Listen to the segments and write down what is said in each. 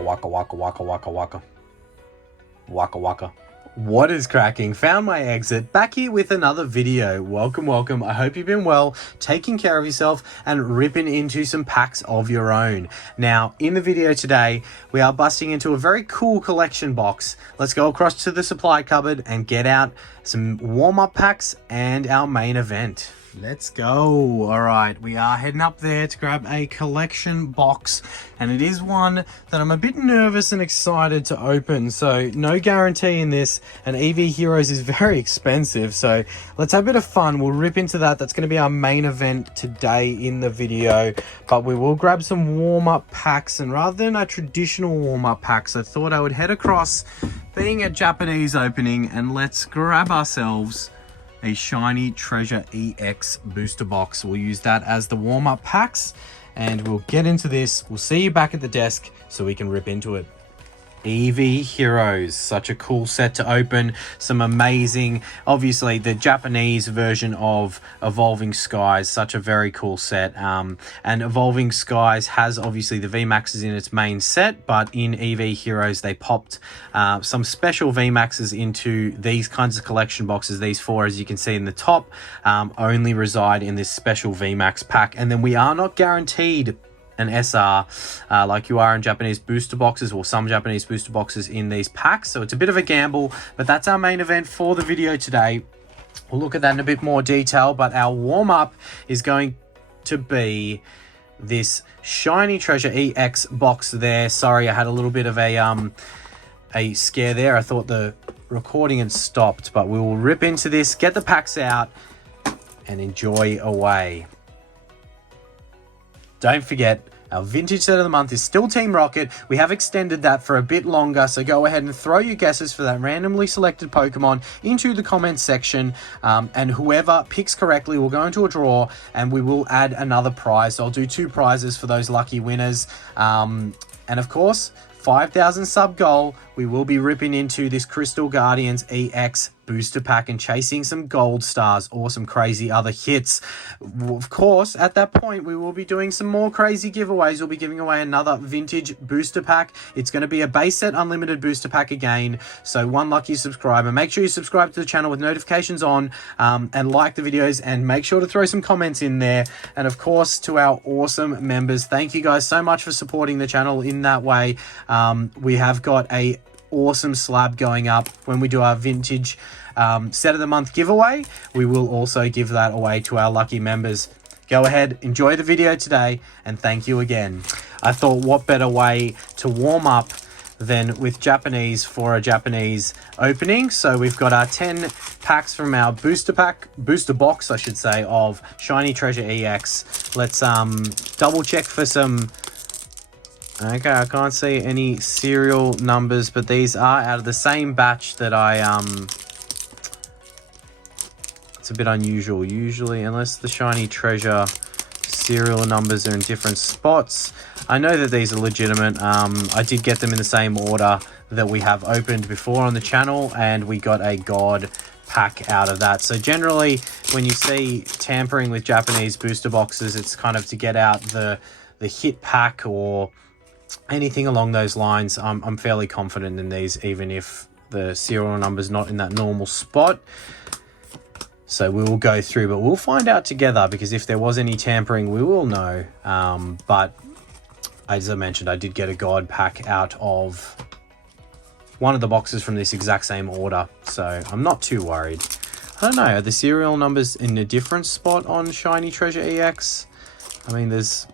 Waka waka waka waka waka waka. Waka waka. What is cracking? Found my exit, back here with another video. Welcome, welcome. I hope you've been well, taking care of yourself, and ripping into some packs of your own. Now, in the video today, we are busting into a very cool collection box. Let's go across to the supply cupboard and get out some warm-up packs and our main event. Let's go. All right, we are heading up there to grab a collection box, and it is one that I'm a bit nervous and excited to open. So no guarantee in this, and Eevee Heroes is very expensive, so let's have a bit of fun. We'll rip into that. That's going to be our main event today in the video, but we will grab some warm-up packs, and rather than a traditional warm-up packs, I thought I would head across, being a Japanese opening, and let's grab ourselves a shiny treasure EX booster box. We'll use that as the warm-up packs, and we'll get into this. We'll see you back at the desk so we can rip into it. Eevee Heroes, such a cool set to open. Some amazing, obviously the Japanese version of Evolving Skies, such a very cool set. And Evolving Skies has obviously the Vmaxes in its main set, but in Eevee Heroes they popped some special Vmaxes into these kinds of collection boxes. These four, as you can see in the top, only reside in this special Vmax pack, and then we are not guaranteed an SR like you are in Japanese booster boxes, or some Japanese booster boxes in these packs. So it's a bit of a gamble, but that's our main event for the video today. We'll look at that in a bit more detail, but our warm-up is going to be this shiny treasure EX box there. Sorry, I had a little bit of a scare there. I thought the recording had stopped, but we will rip into this, get the packs out, and enjoy away. Don't forget, our vintage set of the month is still Team Rocket. We have extended that for a bit longer, so go ahead and throw your guesses for that randomly selected Pokemon into the comments section, and whoever picks correctly will go into a draw, and we will add another prize. So I'll do 2 prizes for those lucky winners, and of course, 5,000 sub goal, we will be ripping into this Crystal Guardians EX booster pack and chasing some gold stars or some crazy other hits. Of course, at that point, we will be doing some more crazy giveaways. We'll be giving away another vintage booster pack. It's going to be a base set unlimited booster pack again. So one lucky subscriber. Make sure you subscribe to the channel with notifications on, and like the videos, and make sure to throw some comments in there. And of course, to our awesome members, thank you guys so much for supporting the channel in that way. We have got a awesome slab going up when we do our vintage set of the month giveaway. We will also give that away to our lucky members. Go ahead, enjoy the video today, and thank you again. I thought, what better way to warm up than with Japanese for a Japanese opening. So we've got our 10 packs from our booster box, I should say, of shiny treasure EX. Let's double check for some. Okay, I can't see any serial numbers, but these are out of the same batch that it's a bit unusual. Usually, unless the shiny treasure serial numbers are in different spots. I know that these are legitimate. I did get them in the same order that we have opened before on the channel, and we got a god pack out of that. So generally, when you see tampering with Japanese booster boxes, it's kind of to get out the hit pack or anything along those lines. I'm fairly confident in these, even if the serial number's not in that normal spot. So we will go through, but we'll find out together, because if there was any tampering, we will know. But as I mentioned, I did get a god pack out of one of the boxes from this exact same order, so I'm not too worried. I don't know, are the serial numbers in a different spot on shiny treasure EX? I mean, there's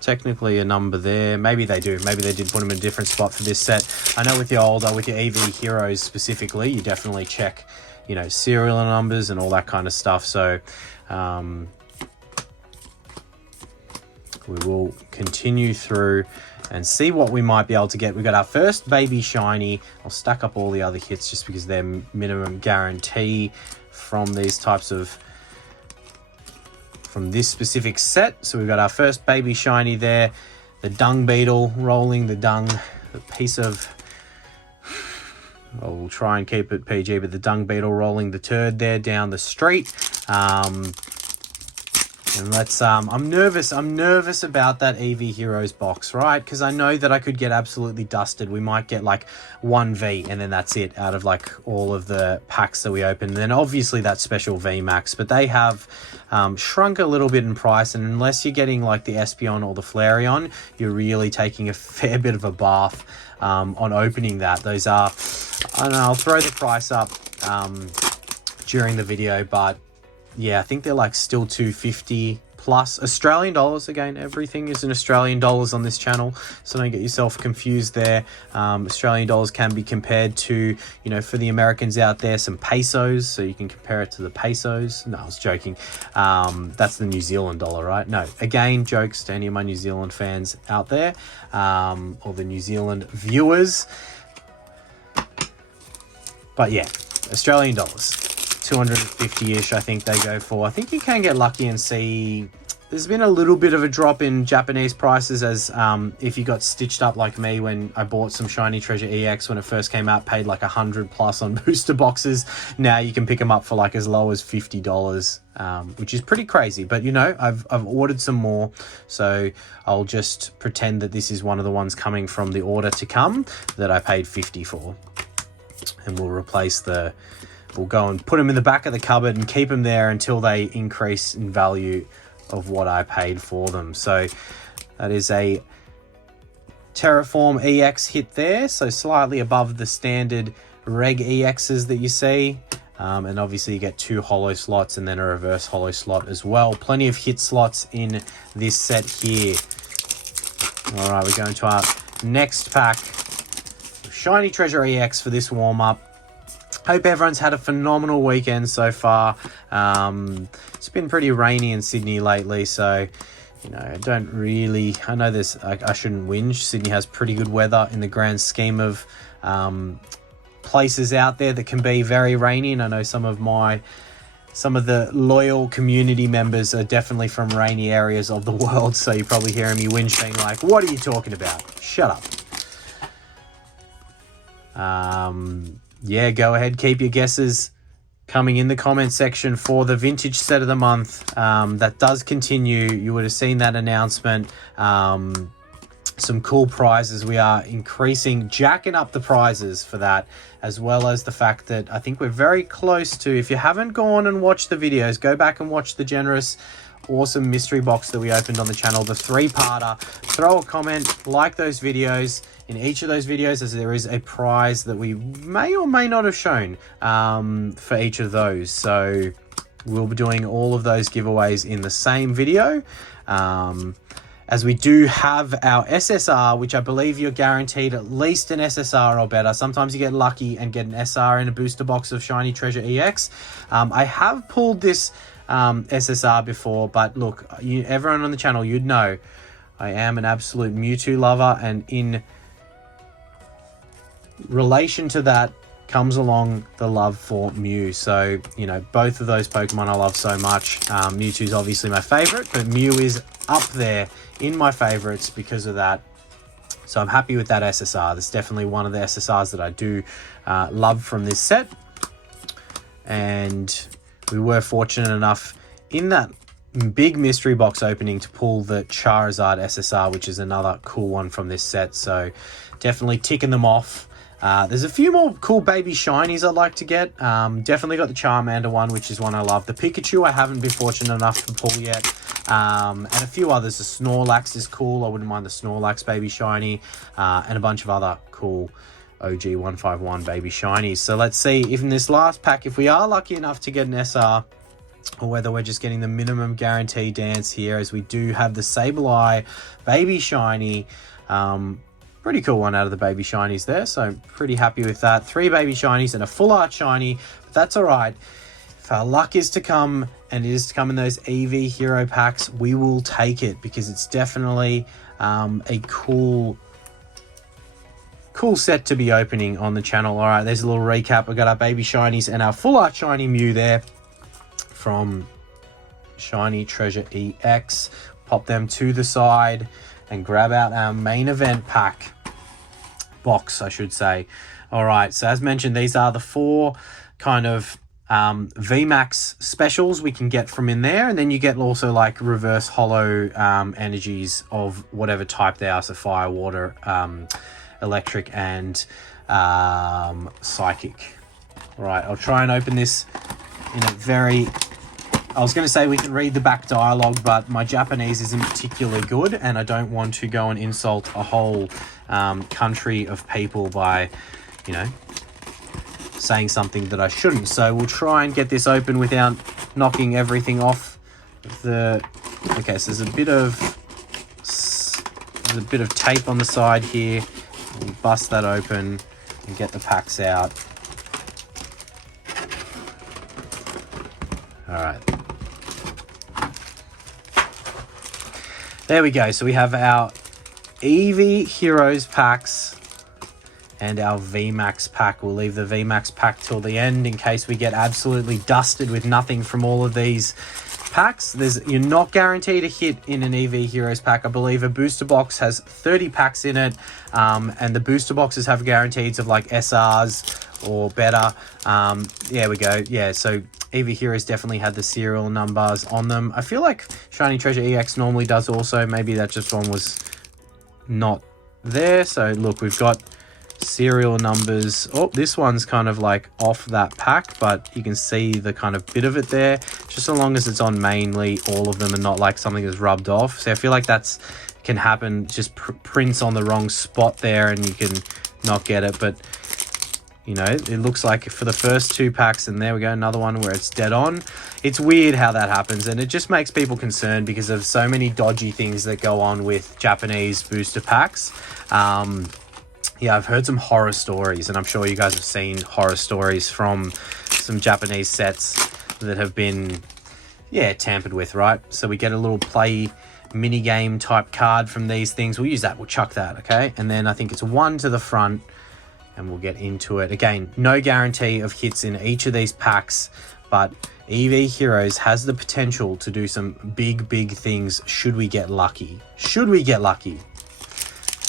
technically a number there. Maybe they do. Maybe they did put them in a different spot for this set. I know with your Eevee Heroes specifically, you definitely check, you know, serial numbers and all that kind of stuff. So we will continue through and see what we might be able to get. We got our first baby shiny. I'll stack up all the other hits just because they're minimum guarantee from these types of, from this specific set. So we've got our first baby shiny there, the dung beetle rolling the dung, a piece of, well, we'll try and keep it PG, but the dung beetle rolling the turd there down the street. And let's, I'm nervous about that Eevee Heroes box, right? Because I know that I could get absolutely dusted. We might get like 1V and then that's it out of like all of the packs that we open. And then obviously that special Vmax, but they have shrunk a little bit in price. And unless you're getting like the Espeon or the Flareon, you're really taking a fair bit of a bath on opening that. Those are, I don't know, I'll throw the price up during the video, but yeah, I think they're like still 250 plus Australian dollars. Again, everything is in Australian dollars on this channel, so don't get yourself confused there. Australian dollars can be compared to, you know, for the Americans out there, some pesos, so you can compare it to the pesos. No, I was joking. That's the New Zealand dollar, right? No, again, jokes to any of my New Zealand fans out there, or the New Zealand viewers. But yeah, Australian dollars. 250-ish, I think they go for. I think you can get lucky and see there's been a little bit of a drop in Japanese prices, as if you got stitched up like me when I bought some Shiny Treasure EX when it first came out, paid like 100 plus on booster boxes. Now you can pick them up for like as low as $50, which is pretty crazy. But you know, I've ordered some more, so I'll just pretend that this is one of the ones coming from the order to come that I paid 50 for, and we'll replace the. We'll go and put them in the back of the cupboard and keep them there until they increase in value of what I paid for them. So that is a Terraform EX hit there, so slightly above the standard Reg EXs that you see. And obviously you get 2 holo slots and then a reverse holo slot as well. Plenty of hit slots in this set here. All right, we're going to our next pack. Shiny Treasure EX for this warm-up. Hope everyone's had a phenomenal weekend so far. It's been pretty rainy in Sydney lately, so you know, I know there's, I shouldn't whinge. Sydney has pretty good weather in the grand scheme of places out there that can be very rainy, and I know some of the loyal community members are definitely from rainy areas of the world, so you're probably hearing me whinging like, what are you talking about? Shut up. Yeah, go ahead, keep your guesses coming in the comment section for the vintage set of the month. That does continue. You would have seen that announcement. Some cool prizes. We are jacking up the prizes for that, as well as the fact that I think we're very close to, if you haven't gone and watched the videos, go back and watch the generous, awesome mystery box that we opened on the channel, the 3-parter. Throw a comment, like those videos. In each of those videos, as there is a prize that we may or may not have shown for each of those. So we'll be doing all of those giveaways in the same video. As we do have our SSR, which I believe you're guaranteed at least an SSR or better. Sometimes you get lucky and get an SR in a booster box of Shiny Treasure EX. I have pulled this SSR before, but look, everyone on the channel, you'd know I am an absolute Mewtwo lover, and in relation to that comes along the love for Mew. So, you know, both of those Pokemon I love so much. Mewtwo's obviously my favorite, but Mew is up there in my favorites because of that. So I'm happy with that SSR. That's definitely one of the SSRs that I do love from this set. And we were fortunate enough in that big mystery box opening to pull the Charizard SSR, which is another cool one from this set. So definitely ticking them off. There's a few more cool baby shinies I'd like to get. Definitely got the Charmander one, which is one I love. The Pikachu I haven't been fortunate enough to pull yet. And a few others. The Snorlax is cool. I wouldn't mind the Snorlax baby shiny. And a bunch of other cool OG 151 baby shinies. So let's see if in this last pack, if we are lucky enough to get an SR, or whether we're just getting the minimum guarantee dance here, as we do have the Sableye baby shiny. Pretty cool one out of the baby shinies there, so pretty happy with that. 3 baby shinies and a full art shiny, but that's all right. If our luck is to come, and it is to come in those Eevee Hero packs, we will take it, because it's definitely a cool set to be opening on the channel. All right, there's a little recap. We got our baby shinies and our full art shiny Mew there from Shiny Treasure EX. Pop them to the side and grab out our main event pack. Box, I should say. All right, so as mentioned, these are the 4 kind of Vmax specials we can get from in there, and then you get also like reverse hollow energies of whatever type they are, so fire, water, electric, and psychic. Right, I'll try and open this in a very... I was going to say we can read the back dialogue, but my Japanese isn't particularly good, and I don't want to go and insult a whole country of people by, you know, saying something that I shouldn't. So we'll try and get this open without knocking everything off the... Okay, so there's a bit of tape on the side here. We'll bust that open and get the packs out. All right. There we go. So we have our Eevee Heroes packs and our Vmax pack. We'll leave the Vmax pack till the end in case we get absolutely dusted with nothing from all of these packs. You're not guaranteed a hit in an Eevee Heroes pack. I believe a booster box has 30 packs in it, and the booster boxes have guarantees of like SRs or better. There we go. Yeah, so Eevee Heroes definitely had the serial numbers on them. I feel like Shiny Treasure EX normally does also. Maybe that just one was not there. So look, we've got serial numbers. Oh, this one's kind of like off that pack, but you can see the kind of bit of it there. Just so long as it's on mainly all of them and not like something that's rubbed off. So I feel like that's can happen. Just prints on the wrong spot there and you can not get it. But you know, it looks like for the first two packs, and there we go, another one where it's dead on. It's weird how that happens, and it just makes people concerned because of so many dodgy things that go on with Japanese booster packs. Yeah, I've heard some horror stories, and I'm sure you guys have seen horror stories from some Japanese sets that have been, yeah, tampered with, right? So we get a little play mini game type card from these things. We'll use that, we'll chuck that, okay? And then I think it's one to the front, and we'll get into it. Again, no guarantee of hits in each of these packs, but Eevee Heroes has the potential to do some big, big things should we get lucky. Should we get lucky?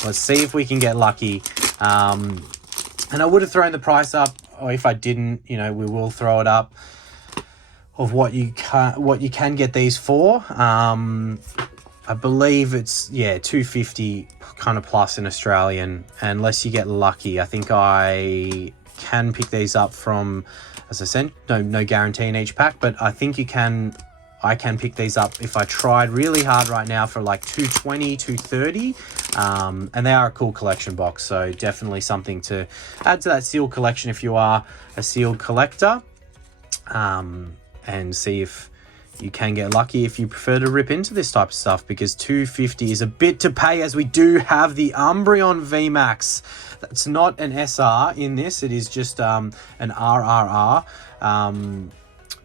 Let's see if we can get lucky. And I would have thrown the price up, or if I didn't, you know, we will throw it up, of what you can get these for. I believe it's, yeah, 250 kind of plus in Australian, unless you get lucky. I think I can pick these up from, as I said, no guarantee in each pack, but I think I can pick these up if I tried really hard right now for like 220, 230. And they are a cool collection box, so definitely something to add to that sealed collection if you are a sealed collector. And see if you can get lucky if you prefer to rip into this type of stuff, because 250 is a bit to pay, as we do have the Umbreon Vmax. That's not an SR in this, it is just an RRR.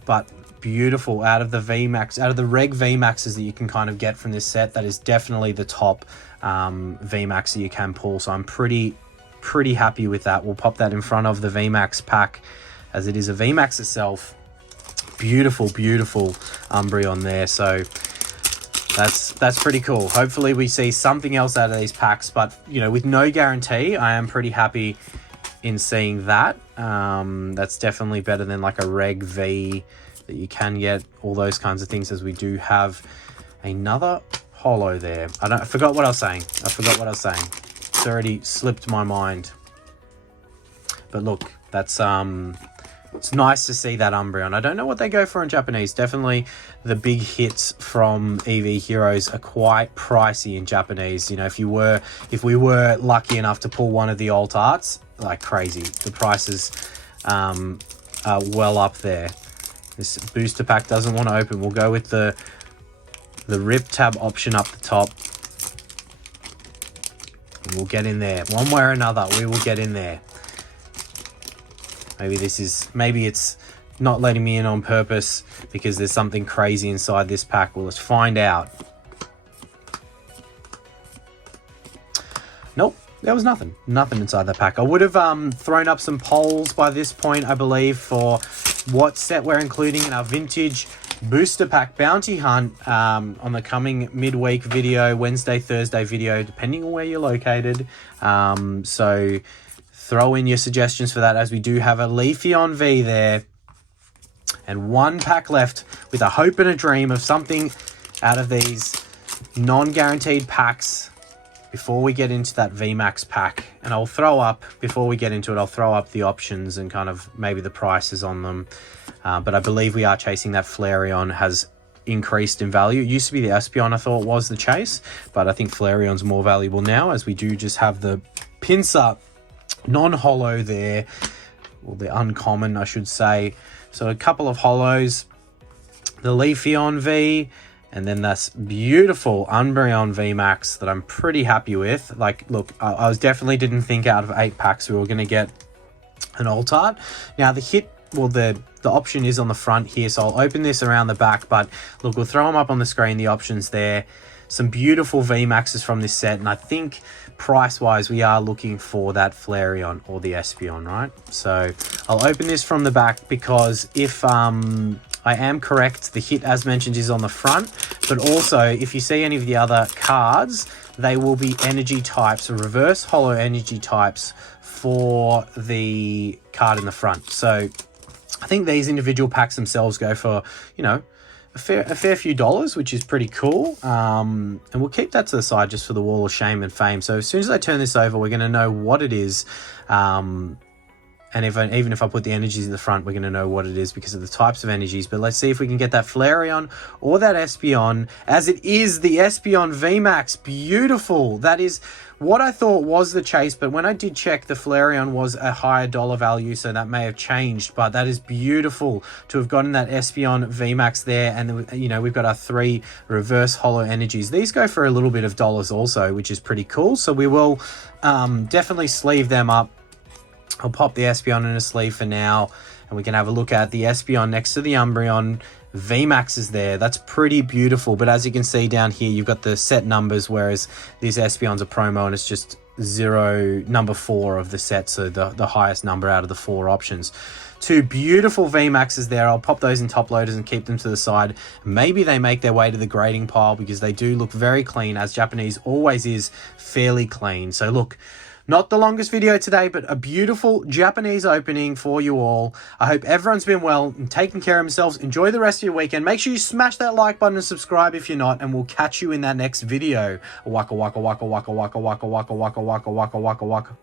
But beautiful, out of the Vmax, out of the reg Vmaxes that you can kind of get from this set, that is definitely the top Vmax that you can pull. So I'm pretty happy with that. We'll pop that in front of the Vmax pack, as it is a Vmax itself. Beautiful Umbreon there. So that's pretty cool. Hopefully we see something else out of these packs, but you know, with no guarantee, I am pretty happy in seeing that. That's definitely better than like a reg V that you can get, all those kinds of things, as we do have another holo there. I forgot what I was saying. It's already slipped my mind. But look, that's it's nice to see that Umbreon. I don't know what they go for in Japanese. Definitely the big hits from Eevee Heroes are quite pricey in Japanese. You know, if we were lucky enough to pull one of the alt arts, like crazy, the prices are well up there. This booster pack doesn't want to open. We'll go with the rip tab option up the top. And we'll get in there. One way or another, we will get in there. Maybe it's not letting me in on purpose because there's something crazy inside this pack. Well, let's find out. Nope, there was nothing inside the pack. I would have thrown up some polls by this point, I believe, for what set we're including in our vintage booster pack bounty hunt on the coming midweek video, Wednesday, Thursday video, depending on where you're located. So throw in your suggestions for that, as we do have a Leafeon V there. And one pack left with a hope and a dream of something out of these non-guaranteed packs before we get into that Vmax pack. And I'll throw up, before we get into it, I'll throw up the options and kind of maybe the prices on them. But I believe we are chasing that Flareon has increased in value. It used to be the Espeon I thought was the chase, but I think Flareon's more valuable now, as we do just have the Pinsir non-holo there, or the uncommon I should say. So a couple of holos, the Leafeon V, and then this beautiful Umbreon VMAX that I'm pretty happy with. Like, look, I was definitely didn't think out of 8 packs we were going to get an Altart. Now the hit, well, the option is on the front here, so I'll open this around the back, but look, we'll throw them up on the screen, the options there. Some beautiful VMAXs from this set, and I think price-wise we are looking for that Flareon or the Espeon, right? So I'll open this from the back, because if I am correct, the hit, as mentioned, is on the front, but also if you see any of the other cards, they will be energy types, or reverse holo energy types for the card in the front. So I think these individual packs themselves go for, you know, a fair few dollars, which is pretty cool. And we'll keep that to the side just for the wall of shame and fame. So as soon as I turn this over, we're going to know what it is. And even if I put the energies in the front, we're going to know what it is because of the types of energies. But let's see if we can get that Flareon or that Espeon, as it is the Espeon VMAX. Beautiful. That is what I thought was the chase, but when I did check, the Flareon was a higher dollar value, so that may have changed. But that is beautiful to have gotten that Espeon VMAX there. And, you know, we've got our 3 reverse holo energies. These go for a little bit of dollars also, which is pretty cool. So we will definitely sleeve them up. I'll pop the Espeon in a sleeve for now, and we can have a look at the Espeon next to the Umbreon. VMAX is there. That's pretty beautiful. But as you can see down here, you've got the set numbers, whereas this Espeon's a promo and it's just number 4 of the set, so the highest number out of the 4 options. 2 beautiful VMAXs there. I'll pop those in top loaders and keep them to the side. Maybe they make their way to the grading pile, because they do look very clean, as Japanese always is fairly clean. So look, not the longest video today, but a beautiful Japanese opening for you all. I hope everyone's been well and taking care of themselves. Enjoy the rest of your weekend. Make sure you smash that like button and subscribe if you're not, and we'll catch you in that next video. Waka waka waka waka waka waka waka waka waka waka waka waka waka.